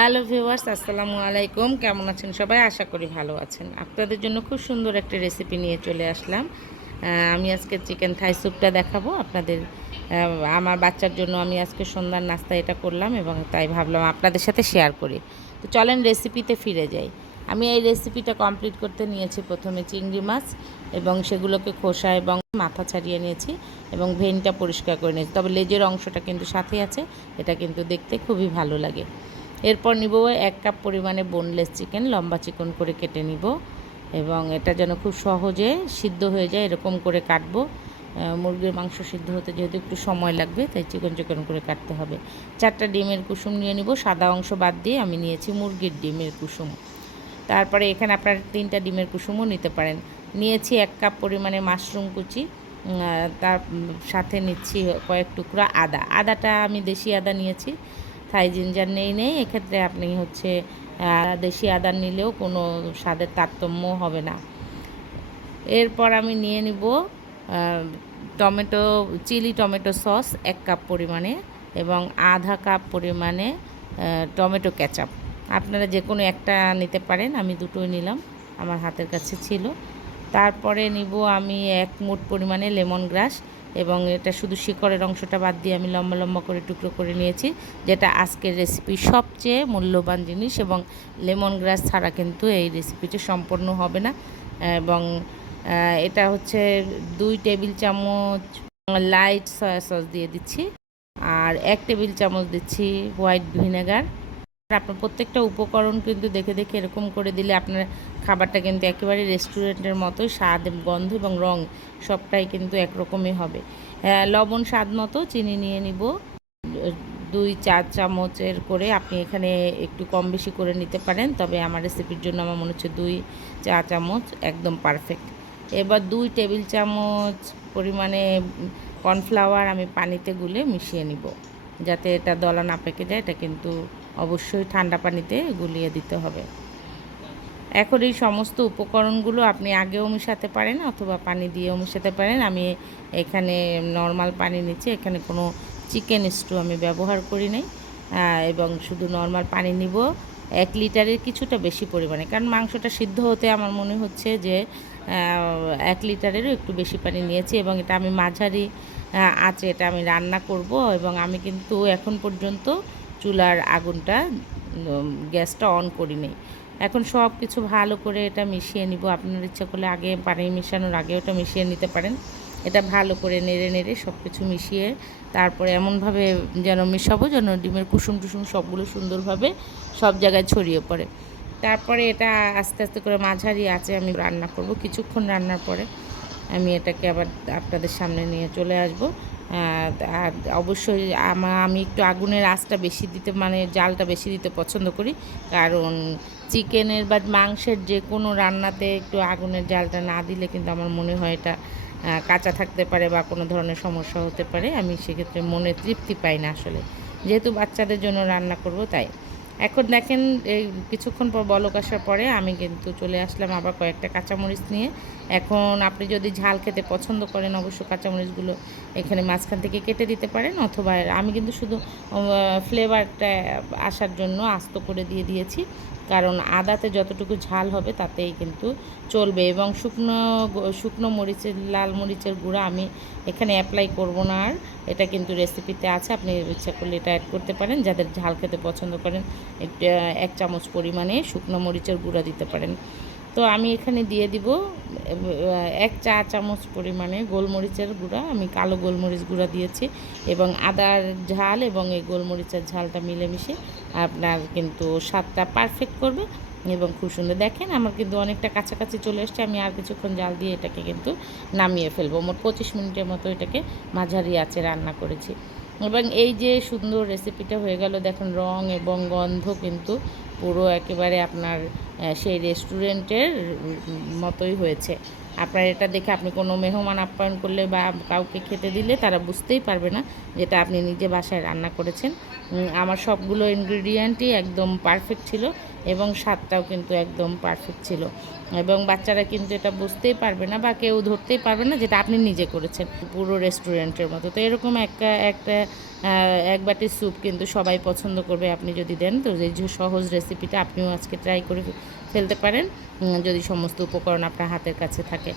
Hello viewers, আসসালামু আলাইকুম। কেমন আছেন সবাই? আশা করি ভালো আছেন। আপনাদের জন্য খুব সুন্দর একটা রেসিপি নিয়ে চলে আসলাম। আমি আজকে চিকেন থাই স্যুপটা দেখাবো আপনাদের। আমার বাচ্চার জন্য আমি আজকে সন্ধ্যার নাস্তা এটা করলাম এবং তাই ভাবলাম আপনাদের সাথে শেয়ার করি। তো চলেন রেসিপিতে ফিরে যাই। আমি এই রেসিপিটা কমপ্লিট করতে নিয়েছি প্রথমে চিংড়ি মাছ এবং সেগুলোকে খোসা এবং মাথা ছাড়িয়ে নিয়েছি এবং ভেনটা পরিষ্কার করে নিয়েছি। তবে লেজের অংশটা কিন্তু সাথে আছে, এটা কিন্তু দেখতে খুবই ভালো লাগে। এরপর নিব 1 কাপ পরিমাণে বোনলেস চিকেন, লম্বা চিকন করে কেটে নিব এবং এটা যেন খুব সহজে সিদ্ধ হয়ে যায় এরকম করে কাটবো। মুরগির মাংস সিদ্ধ হতে যেহেতু একটু সময় লাগবে, তাই চিকন চিকন করে কাটতে হবে। 4টা ডিমের কুসুম নিয়ে নিব, সাদা অংশ বাদ দিয়ে আমি নিয়েছি মুরগির ডিমের কুসুম। তারপরে এখানে আপনারা 3টা ডিমের কুসুমও নিতে পারেন। নিয়েছি 1 কাপ পরিমাণে মাশরুম কুচি, তার সাথে নিচ্ছি কয়েক টুকরা আদাটা আমি দেশি আদা নিয়েছি, থাই জিঞ্জার নেই। এক্ষেত্রে আপনি হচ্ছে দেশি আদা নিলেও কোনো স্বাদের তারতম্য হবে না। এরপর আমি নিয়ে নিব চিলি টমেটো সস 1 কাপ পরিমাণে এবং আধা কাপ পরিমাণে টমেটো কেচাপ। আপনারা যে কোনো একটা নিতে পারেন, আমি দুটোই নিলাম, আমার হাতের কাছে ছিল। তারপরে নিব আমি 1 মুঠ পরিমাণে লেমন গ্রাস এবং এটা শুধু শিকড়ের অংশটা বাদ দিয়ে আমি লম্বা লম্বা করে টুকরো করে নিয়েছি, যেটা আজকের রেসিপির সবচেয়ে মূল্যবান জিনিস এবং লেমন গ্রাস ছাড়া কিন্তু এই রেসিপিটি সম্পূর্ণ হবে না। এবং এটা হচ্ছে 2 টেবিল চামচ লাইট সয়া সস দিয়ে দিচ্ছি আর 1 টেবিল চামচ দিচ্ছি হোয়াইট ভিনেগার। আপনার প্রত্যেকটা উপকরণ কিন্তু দেখে দেখে এরকম করে দিলে আপনার খাবারটা কিন্তু একেবারে রেস্টুরেন্টের মতোই স্বাদ, গন্ধ এবং রং সবটাই কিন্তু একরকমই হবে। লবণ স্বাদ মতো, চিনি নিয়ে নিব 2-4 চামচের করে। আপনি এখানে একটু কম বেশি করে নিতে পারেন, তবে আমার রেসিপির জন্য আমার মনে হচ্ছে 2-4 চামচ একদম পারফেক্ট। এবার 2 টেবিল চামচ পরিমাণে কর্নফ্লাওয়ার আমি পানিতে গুলে মিশিয়ে নিব, যাতে এটা দলা না পেকে যায়। এটা কিন্তু অবশ্যই ঠান্ডা পানিতে গুলিয়ে দিতে হবে। এখন এই সমস্ত উপকরণগুলো আপনি আগেও মেশাতে পারেন অথবা পানি দিয়েও মেশাতে পারেন। আমি এখানে নর্মাল পানি নিচ্ছি, এখানে কোনো চিকেন স্টু আমি ব্যবহার করি নাই এবং শুধু নর্মাল পানি নিব 1 লিটারের কিছুটা বেশি পরিমাণে, কারণ মাংসটা সিদ্ধ হতে আমার মনে হচ্ছে যে 1 লিটারেরও একটু বেশি পানি নিয়েছি এবং এটা আমি মাঝারি আঁচে এটা আমি রান্না করব। এবং আমি কিন্তু এখন পর্যন্ত চুলার আগুনটা গ্যাসটা অন করি নাই। এখন সব কিছু ভালো করে এটা মিশিয়ে নিব। আপনার ইচ্ছা করলে আগে পানি মেশানোর আগে ওটা মিশিয়ে নিতে পারেন। এটা ভালো করে নেড়ে নেড়ে সব কিছু মিশিয়ে তারপরে এমনভাবে যেন মেশাবো যেন ডিমের কুসুম টুসুম সবগুলো সুন্দরভাবে সব জায়গায় ছড়িয়ে পড়ে। তারপরে এটা আস্তে আস্তে করে মাঝারি আঁচে আমি রান্না করব। কিছুক্ষণ রান্নার পরে আমি এটাকে আবার আপনাদের সামনে নিয়ে চলে আসব। আর অবশ্যই আমি একটু আগুনের আঁচটা বেশি দিতে, মানে জালটা বেশি দিতে পছন্দ করি, কারণ চিকেনের বা মাংসের যে কোনো রান্নাতে একটু আগুনের জালটা না দিলে কিন্তু আমার মনে হয় এটা কাঁচা থাকতে পারে বা কোনো ধরনের সমস্যা হতে পারে। আমি সেক্ষেত্রে মনে তৃপ্তি পাই না আসলে, যেহেতু বাচ্চাদের জন্য রান্না করব তাই। এখন দেখেন এই কিছুক্ষণ পর বলক আসার পরে আমি কিন্তু চলে আসলাম আবার কয়েকটা কাঁচামরিচ নিয়ে। এখন আপনি যদি ঝাল খেতে পছন্দ করেন অবশ্য কাঁচামরিচগুলো এখানে মাঝখান থেকে কেটে দিতে পারেন, অথবা আমি কিন্তু শুধু ফ্লেভারটা আসার জন্য আস্ত করে দিয়ে দিয়েছি, কারণ আদাতে যতটুকু ঝাল হবে তাতেই কিন্তু চলবে। এবং শুকনো মরিচের, লাল মরিচের গুঁড়া আমি এখানে অ্যাপ্লাই করব না আর, এটা কিন্তু রেসিপিতে আছে, আপনি ইচ্ছা করলে এটা অ্যাড করতে পারেন। যাদের ঝাল খেতে পছন্দ করেন 1 চামচ পরিমাণে শুকনো মরিচের গুঁড়া দিতে পারেন। তো আমি এখানে দিয়ে দিব 1 চা চামচ পরিমাণে গোলমরিচের গুঁড়া, আমি কালো গোলমরিচ গুঁড়া দিয়েছি এবং আদার ঝাল এবং এই গোলমরিচের ঝালটা মিলেমিশে আপনার কিন্তু স্বাদটা পারফেক্ট করবে এবং খুব সুন্দর। দেখেন আমার কিন্তু অনেকটা কাছাকাছি চলে এসছে, আমি আর কিছুক্ষণ জাল দিয়ে এটাকে কিন্তু নামিয়ে ফেলবো। মোট 25 মিনিটের মতো এটাকে মাঝারি আঁচে রান্না করেছি এবং এই যে সুন্দর রেসিপিটা হয়ে গেল। দেখুন রং এবং গন্ধ কিন্তু পুরো একেবারে আপনার সেই রেস্টুরেন্টের মতোই হয়েছে। আপনার এটা দেখে আপনি কোনো মেহমান আপ্যায়ন করলে বা কাউকে খেতে দিলে তারা বুঝতেই পারবে না যেটা আপনি নিজে বাসায় রান্না করেছেন। আমার সবগুলো ইনগ্রিডিয়েন্টই একদম পারফেক্ট ছিল এবং স্বাদটাও কিন্তু একদম পারফেক্ট ছিল, এবং বাচ্চারা কিন্তু এটা বুঝতেই পারবে না বা কেউ ধরতেই পারবে না যেটা আপনি নিজে করেছেন, পুরো রেস্টুরেন্টের মতো। তো এরকম একটা এক বাটি স্যুপ কিন্তু সবাই পছন্দ করবে আপনি যদি দেন। তো এই যে সহজ রেসিপিটা আপনিও আজকে ট্রাই করে ফেলতে পারেন যদি সমস্ত উপকরণ আপনার হাতের কাছে থাকে।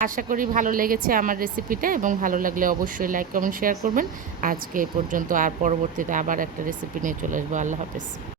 আশা করি ভালো লেগেছে আমার রেসিপিটা, এবং ভালো লাগলে অবশ্যই লাইক কমেন্ট শেয়ার করবেন। আজকে এ পর্যন্ত, আর পরবর্তীতে আবার একটা রেসিপি নিয়ে চলে আসবো। আল্লাহ হাফেজ।